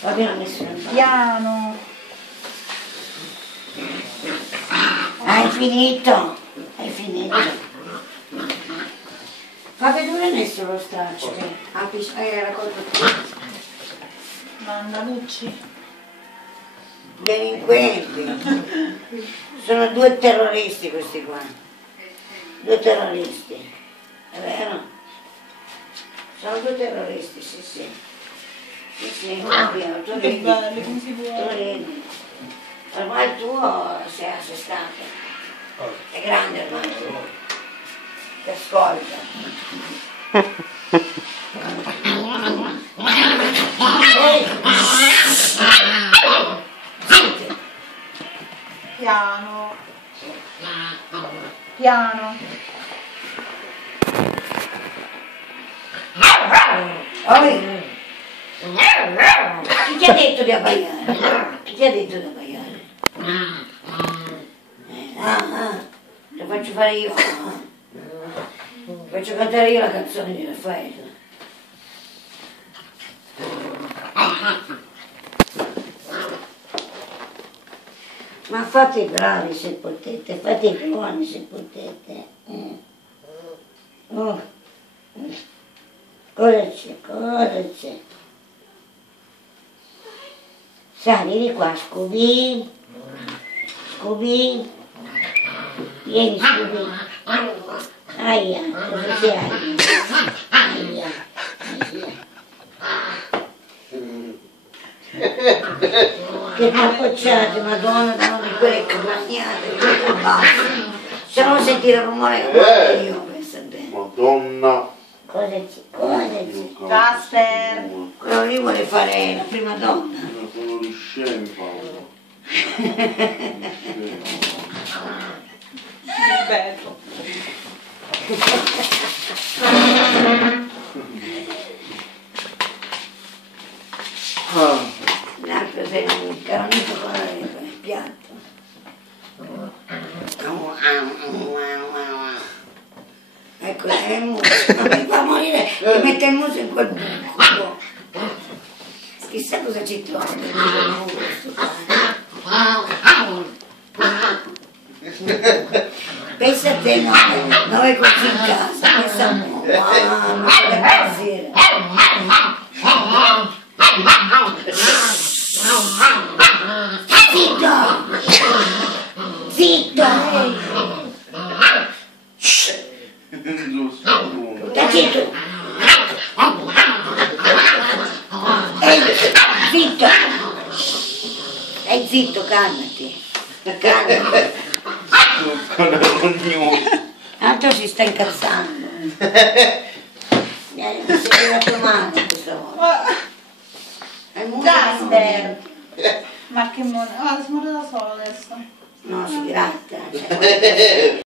Fabio ha messo il piano. Hai finito? Hai finito? Fabio, dove hai messo lo straccio? Hai raccolto tutto. Mandalucci. Delinquenti. Sono due terroristi questi qua. Due terroristi. È vero? Sono due terroristi, sì, sì. Sì, sì, Torino. Che bello, come si vuole. Torino. Ormai il tuo si è assestato. È grande ormai. Ti ascolta. Zitti. Piano. Piano. Oi. Chi ti ha detto di abbaiare? Chi ti ha detto di abbaiare? Lo faccio fare io. Faccio cantare io la canzone di Raffaele. Ma fate i bravi se potete, fate i buoni se potete. Oh. Cosa c'è? Cosa c'è? Sai, vieni qua, Scooby. Scooby. Vieni, Scooby. Aia, cosa c'è? Aia. Aia. Che capocciate, madonna, danno di quelle campagnate, di quelle campagne. Se non sentire il rumore che guardo io, pensa bene. Madonna. Cosa c'è? Cosa c'è? Caster. Quello lì vuole fare la prima donna. Sono gli scemi, Paolo. Bello. L'altro sei un caronito con il piatto. Ecco, è il muso. Non mi fa morire che mette il muso in quel buco. Chissà cosa ci trova nel muso. Pensa a te, non è così in casa, pensa a me. Non puoi impazzire. Zitto! Zitto! Sta zitto! Zitto! Stai zitto, calmati. Calmati. Altro si sta incazzando. Mi sei la tua mano questa volta. Caster. Ma che moneta. Ah, si muore da solo adesso. No, si gratta. Cioè,